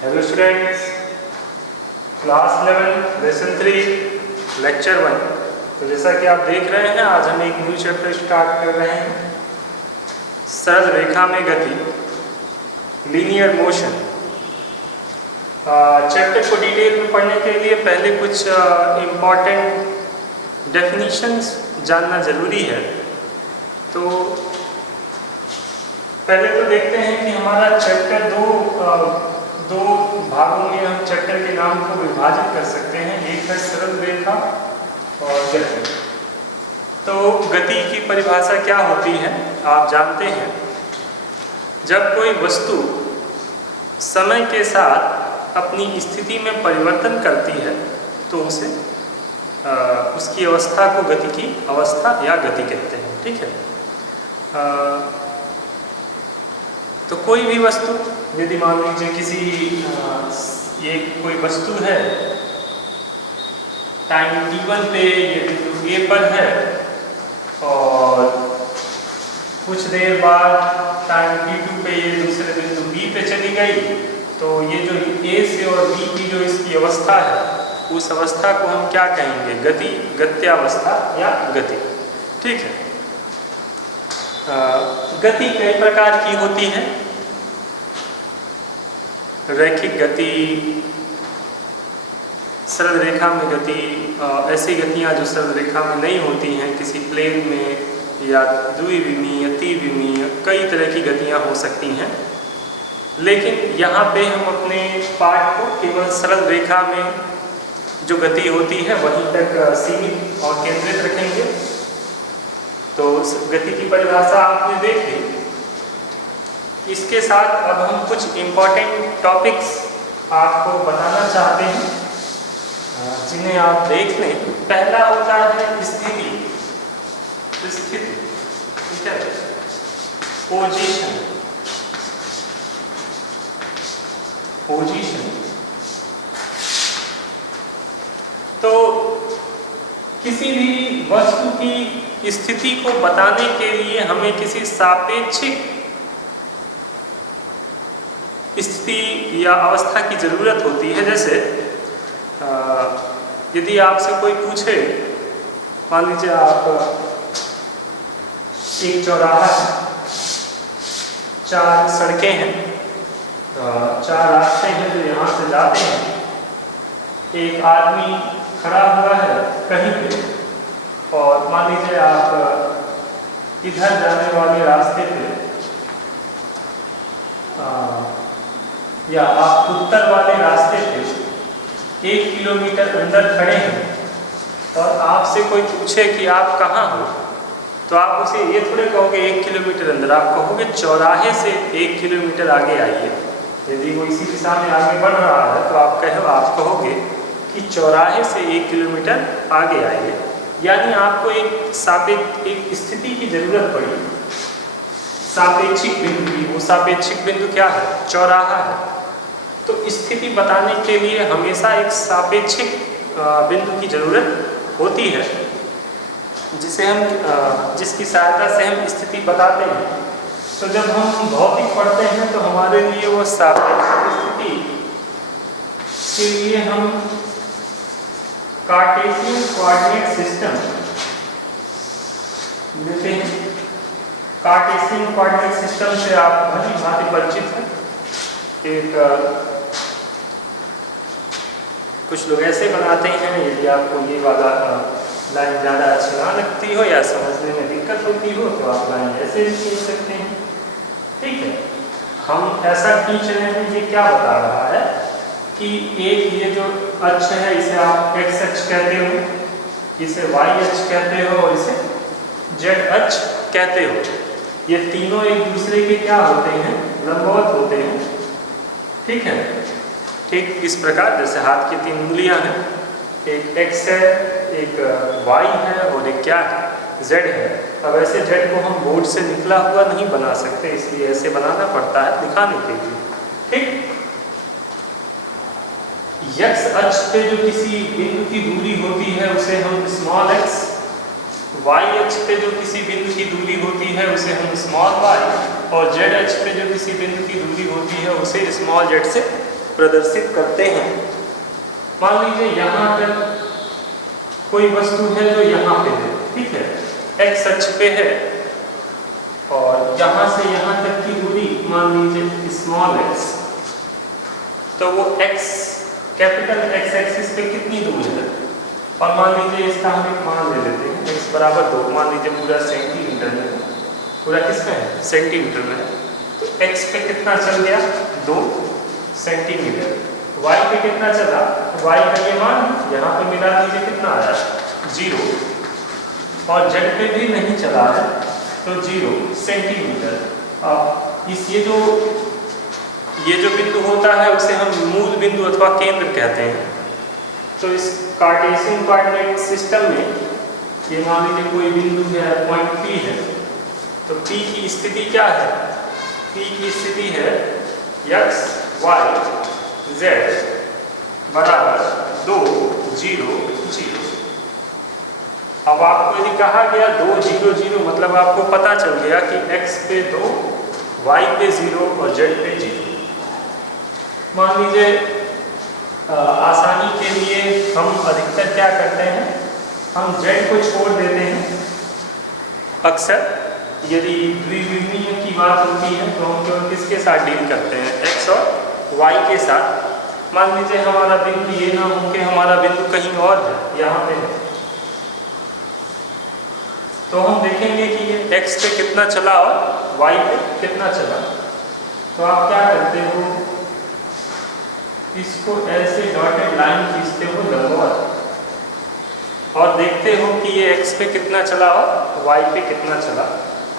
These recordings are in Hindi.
Hello students, class 11 lesson 3 lecture 1। तो जैसा कि आप देख रहे हैं, आज हम एक न्यू चैप्टर स्टार्ट कर रहे हैं, सरल रेखा में गति, लीनियर मोशन। चैप्टर को डिटेल में पढ़ने के लिए पहले कुछ इम्पॉर्टेंट डेफिनेशंस जानना ज़रूरी है। तो पहले तो देखते हैं कि हमारा चैप्टर दो भागों में हम चैप्टर के नाम को विभाजित कर सकते हैं। एक है सरल रेखा और गति। तो गति की परिभाषा क्या होती है आप जानते हैं। जब कोई वस्तु समय के साथ अपनी स्थिति में परिवर्तन करती है तो उसे उसकी अवस्था को गति की अवस्था या गति कहते हैं। ठीक है। तो कोई भी वस्तु, यदि मान लीजिए किसी ये कोई वस्तु है, टाइम t1 पे ये बिंदु A पर है और कुछ देर बाद टाइम t2 पे ये दूसरे बिंदु B पे चली गई, तो ये जो A से और B की जो इसकी अवस्था है, उस अवस्था को हम क्या कहेंगे? गति, गत्यावस्था या गति। ठीक है। गति कई प्रकार की होती है। रैखिक गति, सरल रेखा में गति, ऐसी गतियाँ जो सरल रेखा में नहीं होती हैं, किसी प्लेन में या द्विविमीय, त्रिविमीय, कई तरह की गतियाँ हो सकती हैं। लेकिन यहाँ पे हम अपने पाठ को केवल सरल रेखा में जो गति होती है वहीं तक सीमित और केंद्रित रखेंगे। तो गति की परिभाषा आपने देख ली। इसके साथ अब हम कुछ इम्पॉर्टेंट टॉपिक्स आपको बताना चाहते हैं, जिन्हें आप देख लें। पहला होता है स्थिति, ठीक है, पोजीशन। तो किसी भी वस्तु की स्थिति को बताने के लिए हमें किसी सापेक्षिक स्थिति या अवस्था की ज़रूरत होती है। जैसे यदि आपसे कोई पूछे, मान लीजिए आप एक चौराहा है, 4 सड़कें हैं, 4 रास्ते हैं जो यहाँ से जाते हैं। एक आदमी खड़ा हुआ है कहीं पे और मान लीजिए आप इधर जाने वाले रास्ते पे या आप उत्तर वाले रास्ते पे 1 किलोमीटर अंदर खड़े हैं और आपसे कोई पूछे कि आप कहाँ हो, तो आप उसे ये थोड़े कहोगे 1 किलोमीटर अंदर, आप कहोगे चौराहे से 1 किलोमीटर आगे आइए। यदि वो इसी दिशा में आगे बढ़ रहा है तो आप कहोगे कि चौराहे से 1 किलोमीटर आगे आइए। यानी आपको एक स्थिति की जरूरत पड़ी, सापेक्षिक बिंदु की। वो सापेक्षिक बिंदु क्या है? चौराहा है। तो स्थिति बताने के लिए हमेशा एक सापेक्षिक बिंदु की जरूरत होती है, जिसकी सहायता से हम स्थिति बताते हैं। तो जब हम भौतिक पढ़ते हैं तो हमारे लिए वो सापेक्षिक स्थिति के लिए हम कार्टेशियन कोऑर्डिनेट सिस्टम लेते हैं। कार्टेशियन कोऑर्डिनेट सिस्टम से आप भली भांति परिचित हैं। कुछ लोग ऐसे बनाते हैं, यदि आपको ये वाला लाइन ज़्यादा अच्छी ना लगती हो या समझने में दिक्कत होती हो तो आप लाइन ऐसे भी खींच सकते हैं। ठीक है। हम ऐसा खींच रहे हैं, ये क्या बता रहा है कि एक ये जो अक्ष है इसे आप x अक्ष कहते हो, इसे y अक्ष कहते हो और इसे z अक्ष कहते हो। ये तीनों एक दूसरे के क्या होते हैं? लंबवत होते हैं। ठीक है। ठीक इस प्रकार जैसे हाथ की 3 उंगलियां हैं, एक x है, एक y है और एक क्या है? z है। अब ऐसे z को हम बोर्ड से निकला हुआ नहीं बना सकते, इसलिए ऐसे बनाना पड़ता है दिखाने के लिए। ठीक। x अक्ष पे जो किसी बिंदु की दूरी होती है उसे हम स्मॉल x, y अक्ष पे जो किसी बिंदु की दूरी होती है उसे हम स्मॉल y, और z अक्ष पे जो किसी बिंदु की दूरी होती है उसे स्मॉल z से प्रदर्शित करते हैं। मान लीजिए यहाँ पर कोई वस्तु है जो यहाँ पे है, ठीक है, x अक्ष पे है और यहाँ से यहाँ तक की दूरी मान लीजिए स्मॉल x, तो वो x कैपिटल x एक्सिस पे कितनी दूर है, और मान लीजिए इसका हम एक मान ले लेते हैं x बराबर 2, मान लीजिए पूरा सेंटीमीटर में, पूरा किसमें है, सेंटीमीटर में है, तो x पे कितना चल गया 2 सेंटीमीटर, y पे कितना चला, y का ये मान यहाँ पे मिला दीजिए कितना आया 0, और z पे भी नहीं चला है तो 0 सेंटीमीटर। अब इस ये जो बिंदु होता है उसे हम मूल बिंदु अथवा केंद्र कहते हैं। तो इस कार्टेशियन कोऑर्डिनेट सिस्टम में ये मान लीजिए कोई बिंदु है, पॉइंट P है, तो P की स्थिति क्या है, P की स्थिति है x y z बराबर 2 0 0। अब आपको यदि कहा गया 2 0 0 मतलब आपको पता चल गया कि x पे 2, y पे 0 और z पे 0। मान लीजिए आसानी के लिए हम अधिकतर क्या करते हैं, हम z को छोड़ देते हैं। अक्सर यदि द्विविमीय की बात होती है तो हम केवल किसके साथ डील करते हैं, x और y के साथ। मान लीजिए हमारा बिंदु ये ना हो कि हमारा बिंदु कहीं और है, यहाँ पे है, तो हम देखेंगे कि ये x पे कितना चला और y पे कितना चला। तो आप क्या करते हो, इसको ऐसे डॉटेड लाइन खींचते हो लंबवत और देखते हो कि ये x पे कितना चला और y पे कितना चला।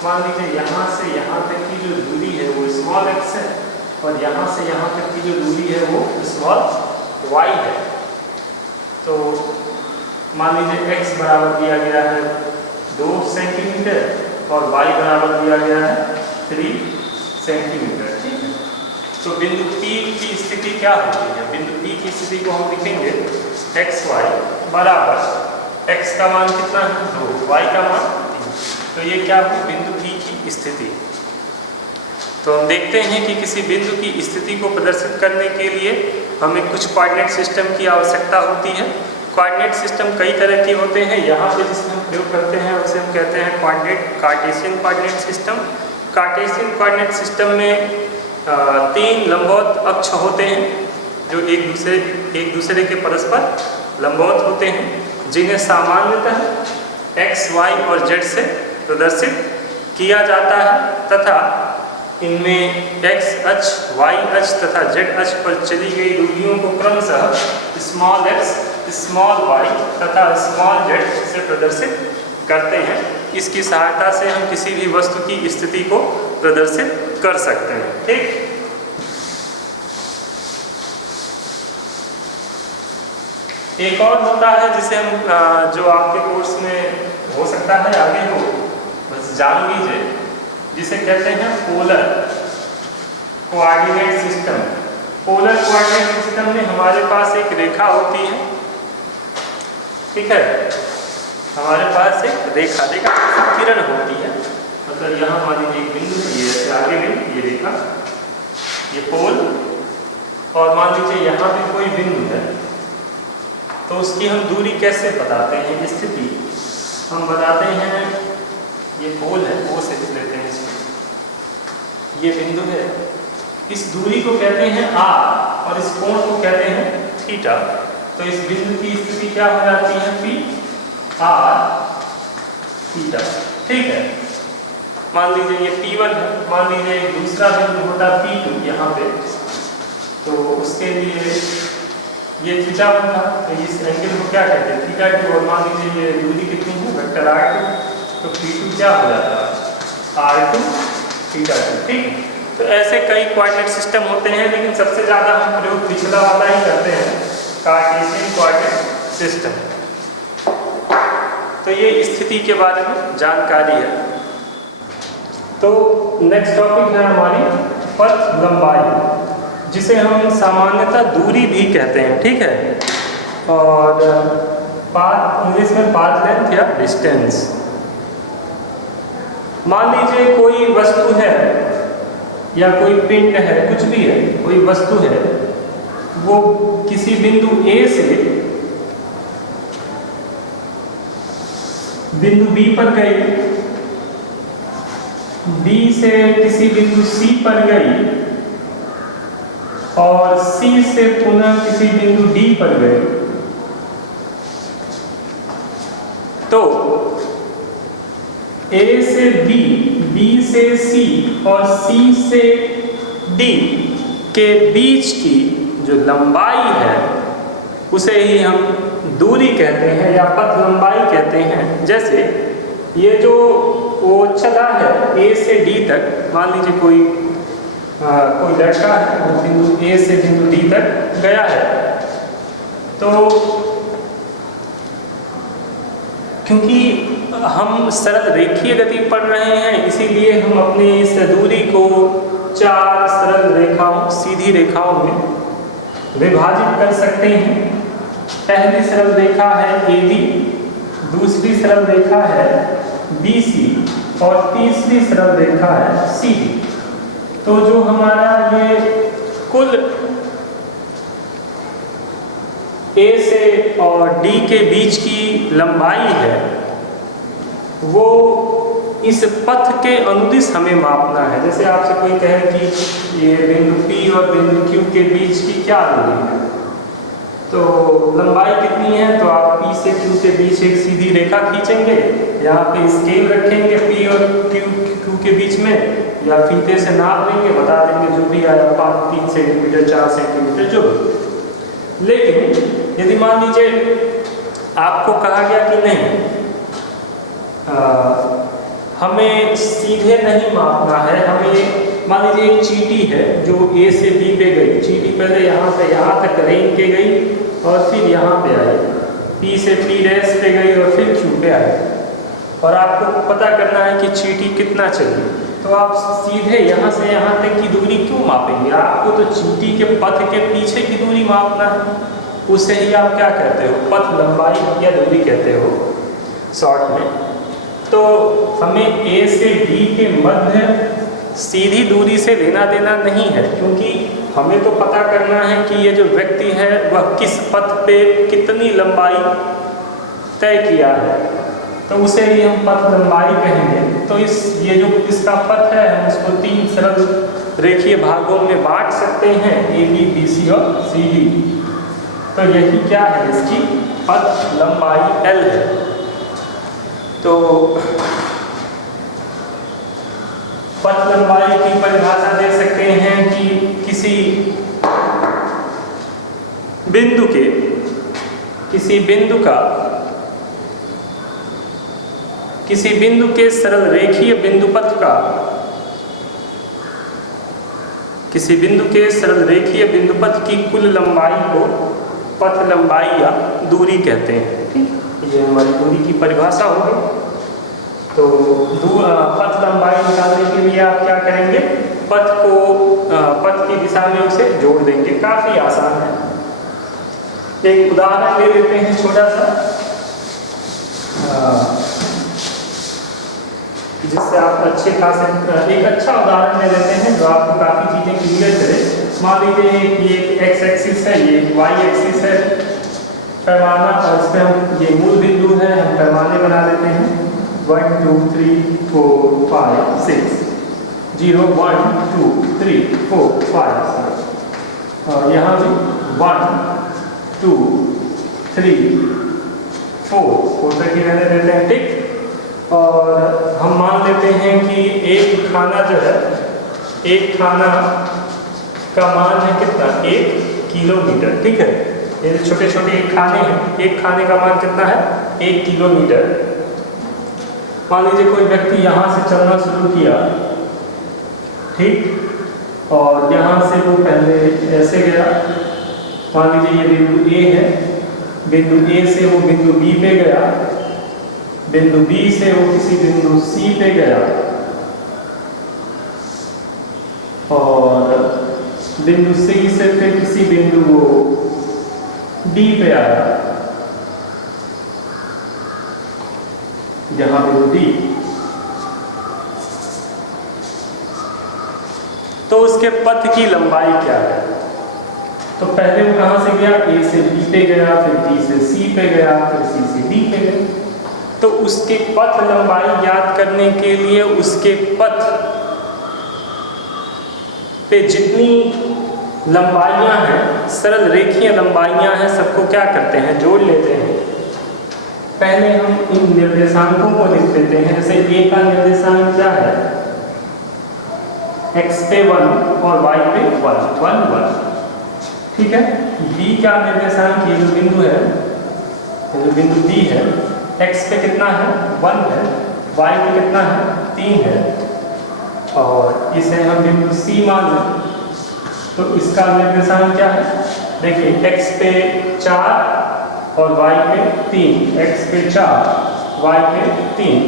मान लीजिए यहाँ से यहाँ तक की जो दूरी है वो स्मॉल x है और यहाँ से यहाँ तक की जो दूरी है वो स्मॉल y है। तो मान लीजिए x बराबर दिया गया है 2 सेंटीमीटर और y बराबर दिया गया है 3 सेंटीमीटर, ठीक है। तो बिंदु P की स्थिति क्या होती है, बिंदु P की स्थिति को हम लिखेंगे x y बराबर x का मान कितना है 2, y का मान 3, तो ये क्या हो बिंदु P की स्थिति। तो हम देखते हैं कि किसी बिंदु की स्थिति को प्रदर्शित करने के लिए हमें कुछ कोऑर्डिनेट सिस्टम की आवश्यकता होती है। कोऑर्डिनेट सिस्टम कई तरह के होते हैं, यहाँ पे जिसमें हम प्रयोग करते हैं उसे हम कहते हैं Cartesian coordinate system. Cartesian coordinate system में 3 लंबवत अक्ष होते हैं जो एक दूसरे के परस्पर लंबवत होते हैं, जिन्हें सामान्यतः x, y और z से प्रदर्शित किया जाता है तथा इनमें x अक्ष, y अक्ष तथा z अक्ष पर चली गई दूरियों को क्रमशः स्मॉल x, स्मॉल y तथा स्मॉल z से प्रदर्शित करते हैं। इसकी सहायता से हम किसी भी वस्तु की स्थिति को प्रदर्शित कर सकते हैं, ठीक। एक और होता है जिसे हम जो आपके कोर्स में हो सकता है आगे हो, बस जान लीजिए, जिसे कहते हैं polar coordinate system. Polar coordinate system में हमारे पास एक रेखा होती है, ठीक है, हमारे पास एक रेखा किरण होती है, मतलब यहाँ मान लीजिए एक बिंदु है, ये आगे भी ये रेखा, ये पोल, और मान लीजिए यहाँ पे कोई बिंदु है, तो उसकी हम दूरी कैसे बताते हैं, स्थिति हम बताते हैं, ये पोल है, वो से लेते हैं इसमें, ये बिंदु है, इस दूरी को कहते हैं r और इस कोण को कहते हैं थीटा। तो इस बिंदु की स्थिति क्या हो जाती है, p r थीटा, ठीक है। मान लीजिए ये P1 है, मान लीजिए एक दूसरा बिंदु होता P2 यहाँ पे, तो उसके लिए ये थीटा1 था, तो इस एंगल को क्या कहते हैं थीटा2, और मान लीजिए ये दूरी कितनी है वेक्टर r2, तो P2 क्या हो जाता है r2 थीटा2, ठीक। तो ऐसे कई कोऑर्डिनेट सिस्टम होते हैं, लेकिन सबसे ज़्यादा हम प्रयोग पिछला वाला ही करते हैं, कार्टेशियन कोऑर्डिनेट सिस्टम। तो ये स्थिति के बारे में जानकारी है। तो नेक्स्ट टॉपिक है हमारी पथ लंबाई, जिसे हम सामान्यतः दूरी भी कहते हैं, ठीक है, और पाथ इंग्लिश में पाथ लेंथ या डिस्टेंस। मान लीजिए कोई वस्तु है या कोई पिंड है, कुछ भी है, कोई वस्तु है, वो किसी बिंदु A से बिंदु B पर गई, B से किसी बिंदु C पर गई और C से पुनः किसी बिंदु D पर गई, तो A से B, B से C और C से D के बीच की जो लंबाई है उसे ही हम दूरी कहते हैं या पथ लंबाई कहते हैं। जैसे ये जो वो चला है A से D तक, मान लीजिए कोई लड़का है, वो बिंदु A से बिंदु D तक गया है, तो क्योंकि हम सरल रेखीय गति पढ़ रहे हैं, इसीलिए हम अपनी इस दूरी को 4 सरल रेखाओं, सीधी रेखाओं में विभाजित कर सकते हैं। पहली सरल रेखा है AB, दूसरी सरल रेखा है BC और तीसरी सरल रेखा है CD। तो जो हमारा ये कुल A से और D के बीच की लंबाई है, वो इस पथ के अनुदिश हमें मापना है। जैसे आपसे कोई कहे कि ये बिंदु P और बिंदु Q के बीच की क्या दूरी है, तो लंबाई कितनी है, तो आप P से Q के बीच एक सीधी रेखा खींचेंगे, यहाँ पे स्केल रखेंगे P और Q के बीच में, या फीते से नाप लेंगे, बता देंगे जो भी आया 3 सेंटीमीटर 4 सेंटीमीटर जो भी। लेकिन यदि मान लीजिए आपको कहा गया कि नहीं, हमें सीधे नहीं मापना है, हमें मान लीजिए एक चींटी है जो A से B पे गई, चींटी पहले यहाँ से यहाँ तक रेंग के गई और फिर यहाँ पे आई, P से P डैश पे गई और फिर Q पे आई, और आपको पता करना है कि चींटी कितना चली, तो आप सीधे यहाँ से यहाँ तक की दूरी क्यों मापेंगे? आपको तो चींटी के पथ के पीछे की दूरी मापना है, उसे ही आप क्या कहते हो, पथ लंबाई या दूरी कहते हो शॉर्ट में। तो हमें A से D के मध्य सीधी दूरी से लेना देना नहीं है, क्योंकि हमें तो पता करना है कि ये जो व्यक्ति है वह किस पथ पे कितनी लंबाई तय किया है, तो उसे ही हम पथ लंबाई कहेंगे। तो ये जो इसका पथ है, हम इसको 3 सरल रेखीय भागों में बांट सकते हैं, AB, BC और CD। तो यही क्या है, इसकी पथ लंबाई L है। तो पथ लंबाई की परिभाषा दे सकते हैं कि किसी बिंदु के सरल रेखीय बिंदुपथ का, किसी बिंदु के सरल रेखीय बिंदुपथ की कुल लंबाई को पथ लंबाई या दूरी कहते हैं। ठीक, ये हमारी दूरी की परिभाषा होगी। तो पथ लंबाई निकालने के लिए आप क्या करेंगे, पथ की दिशा में उसे जोड़ देंगे, काफ़ी आसान है। एक उदाहरण ले लेते हैं छोटा सा, जिससे आप अच्छे खासे एक अच्छा उदाहरण ले लेते हैं जो आपको काफ़ी चीज़ें क्लियर करे। मान लीजिए ये एक्स एक्सिस है, ये वाई एक्सिस है, पैमाना, और इस पर हम ये मूल बिंदु है, हम पैमाने बना लेते हैं 1 2 3 4 5 6 0 1 2 3 4 5, और यहाँ भी 1 2 3 4 तक ही रहने देते हैं। ठीक, और हम मान लेते हैं कि एक खाना जो है, एक खाना का मान है कितना, 1 किलोमीटर। ठीक है, ये छोटे छोटे खाने हैं, एक खाने का मान कितना है, 1 किलोमीटर। मान लीजिए कोई व्यक्ति यहाँ से चलना शुरू किया, ठीक, और यहाँ से वो पहले ऐसे गया, मान लीजिए ये बिंदु A है, बिंदु A से वो बिंदु B पे गया, बिंदु B से वो किसी बिंदु C पे गया, और बिंदु C से फिर किसी बिंदु वो D पे आया, यहाँ बिंदु D। तो उसके पथ की लंबाई क्या है? तो पहले वो कहाँ से गया, ए से बी पे गया, फिर बी से सी पे गया, फिर सी से डी पे गया। तो उसके पथ लंबाई ज्ञात करने के लिए उसके पथ पे जितनी लंबाइयाँ हैं, सरल रेखीय लंबाइयाँ हैं, सबको क्या करते हैं, जोड़ लेते हैं। पहले हम इन निर्देशांकों को लिख देते हैं। जैसे ए का निर्देशांक क्या है, x पे 1 और y पे 1 1 1, ठीक है। b का निर्देशांक, ये जो बिंदु है, ये जो बिंदु d है, x पे कितना है, 1 है, y पे कितना है, 3 है, और इसे हम बिंदु c मान लें। तो इसका निर्देशांक क्या है, देखिए x पे 4 और y पे 3, x पे 4 y पे 3,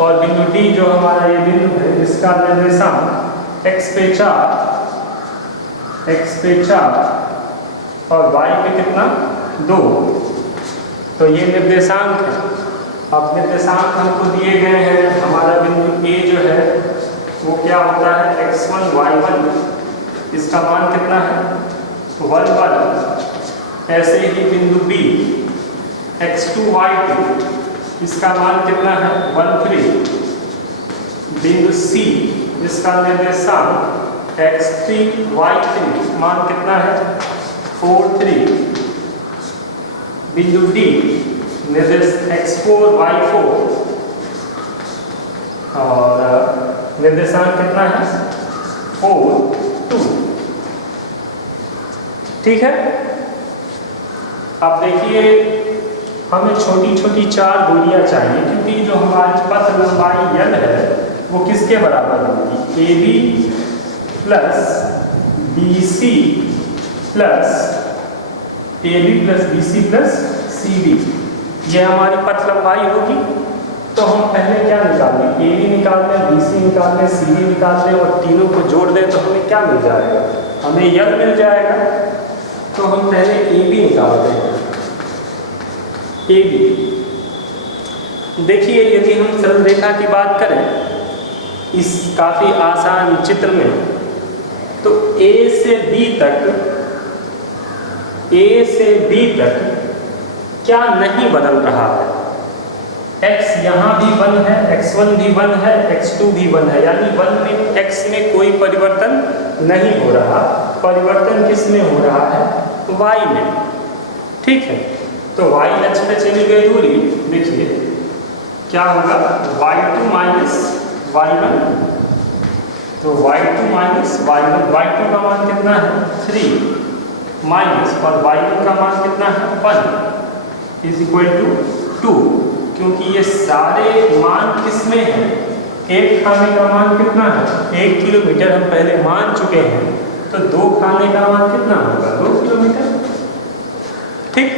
और बिंदु D जो हमारा ये बिंदु है, इसका निर्देशांक x पे 4 और y पे कितना, 2। तो ये निर्देशांक है। अब निर्देशांक हमको दिए गए हैं, हमारा बिंदु A जो है वो क्या होता है, x1 y1, इसका मान कितना है, 1 1। ऐसे ही बिंदु B x2 y2, इसका मान कितना है, 1 3। बिंदु C, इसका निर्देशांक x3 y3, मान कितना है, 4 3। बिंदु D निर्देश x4 y4, और निर्देशांक कितना है, 4 2, ठीक है। अब देखिए, हमें छोटी छोटी 4 दूरियां चाहिए, क्योंकि जो हमारी पथ लंबाई L है वो किसके बराबर होगी, AB plus BC plus AB plus BC plus CD, ये हमारी पथ लंबाई होगी। तो हम पहले क्या निकाल लें, AB निकाल लें, BC निकाल लें, CD निकाल लें, और तीनों को जोड़ दें तो हमें क्या मिल जाएगा, हमें L मिल जाएगा। तो हम पहले AB निकालते हैं। AB, देखिए यदि हम सरल रेखा की बात करें इस काफ़ी आसान चित्र में, तो A से B तक क्या नहीं बदल रहा है, x यहाँ भी 1 है, x1 भी 1 है, x2 भी 1 है, यानी 1 में x में कोई परिवर्तन नहीं हो रहा। परिवर्तन किस में हो रहा है, y में, ठीक है। तो y अक्ष पे चली गई दूरी, देखिए क्या होगा, y2 माइनस y1, तो y2 माइनस y1, y2 का मान कितना है, 3 माइनस, और y1 का मान कितना है, 1 इज इक्वल टू 2। क्योंकि ये सारे मान किस में है, एक खाने का मान कितना है, 1 किलोमीटर हम पहले मान चुके हैं, तो 2 खाने का मान कितना होगा, 2 किलोमीटर, ठीक।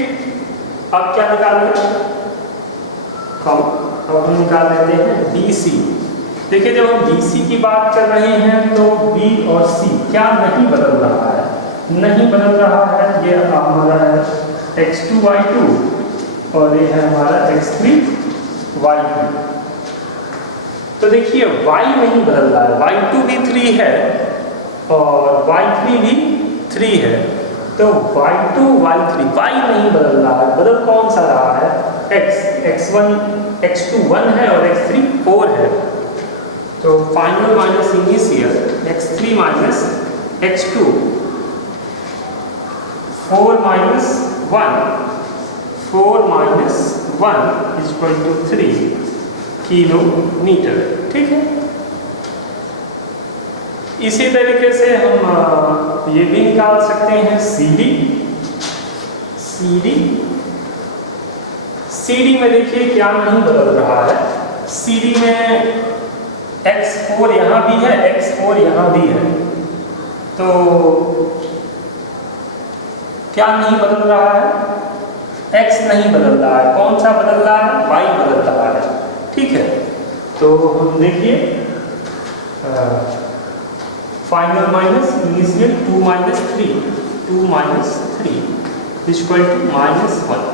अब क्या निकालेंगे, अब हम निकाल लेते हैं BC। देखिए जब हम BC की बात कर रहे हैं तो B और C क्या नहीं बदल रहा है, नहीं बदल रहा है। ये हमारा है x2 y2 और ये है हमारा x3 y3। तो देखिए y नहीं बदल रहा है, y2 भी 3 है और y3 भी 3 है। तो y2 y3, y नहीं बदल रहा है, बदल कौन सा रहा है, x2 1 है और x3 4 है। तो final minus initial, x3 minus x2, 4 minus 1 is equal to 3 kilometre, ठीक है। इसी तरीके से हम ये भी निकाल सकते हैं CD में देखिए क्या नहीं बदल रहा है, CD में x4 यहाँ भी है, x4 यहाँ भी है, तो क्या नहीं बदल रहा है, x नहीं बदल रहा है, कौन सा बदल रहा है, y बदल रहा है, ठीक है। तो हम देखिए final minus initial 2 minus 3 equal to -1।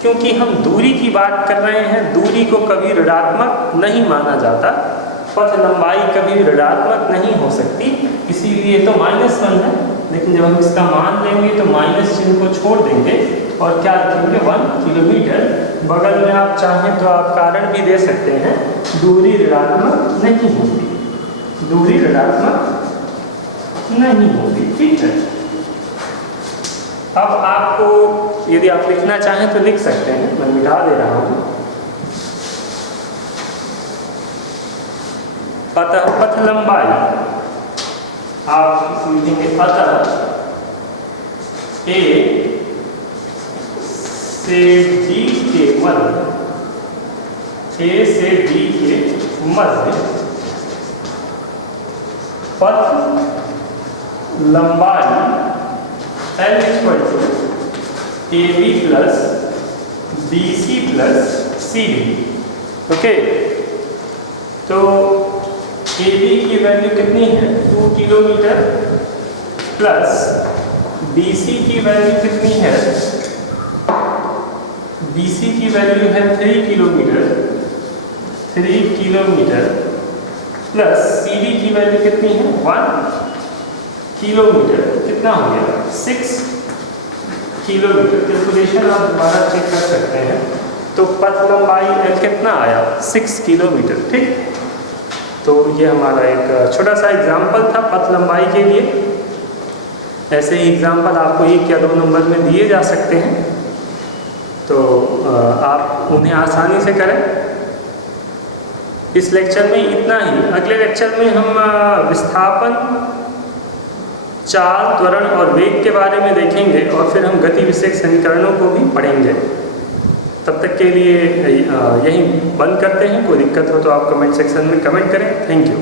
क्योंकि हम दूरी की बात कर रहे हैं, दूरी को कभी ऋणात्मक नहीं माना जाता, पथ लंबाई कभी ऋणात्मक नहीं हो सकती, इसीलिए तो -1 है। लेकिन जब हम इसका मान लेंगे तो माइनस चिन्ह को छोड़ देंगे और क्या लिखेंगे 1 किलोमीटर। बगल में आप चाहें तो आप कारण भी दे सकते हैं, दूरी ऋणात्मक नहीं होगी, दूरी ऋणात्मक नहीं होगी। ठीक है, अब आपको यदि आप लिखना चाहें तो लिख सकते हैं, मैं मिटा दे रहा हूँ। अतः पथ लंबाई आप लिखेंगे अतः ए से डी के मध्य, ए से डी के मध्य पथ लंबाई L equal to A B plus B C plus C D. Okay, तो ए बी की वैल्यू कितनी है 2 किलोमीटर प्लस बी सी की वैल्यू कितनी है, बी सी की वैल्यू है 3 kilometre, 3 kilometre plus C D की वैल्यू कितनी है 1 किलोमीटर, कितना हो गया 6 किलोमीटर। कैलकुलेशन आप दोबारा चेक कर सकते हैं। तो पथ लंबाई L कितना आया 6 किलोमीटर। ठीक, तो ये हमारा एक छोटा सा एग्जाम्पल था पथ लंबाई के लिए। ऐसे ही एग्जाम्पल आपको 1 या 2 नंबर में दिए जा सकते हैं, तो आप उन्हें आसानी से करें। इस लेक्चर में इतना ही। अगले लेक्चर में हम विस्थापन, चाल, त्वरण और वेग के बारे में देखेंगे और फिर हम गति विषयक समीकरणों को भी पढ़ेंगे। तब तक के लिए यहीं बंद करते हैं। कोई दिक्कत हो तो आप कमेंट सेक्शन में कमेंट करें। Thank you.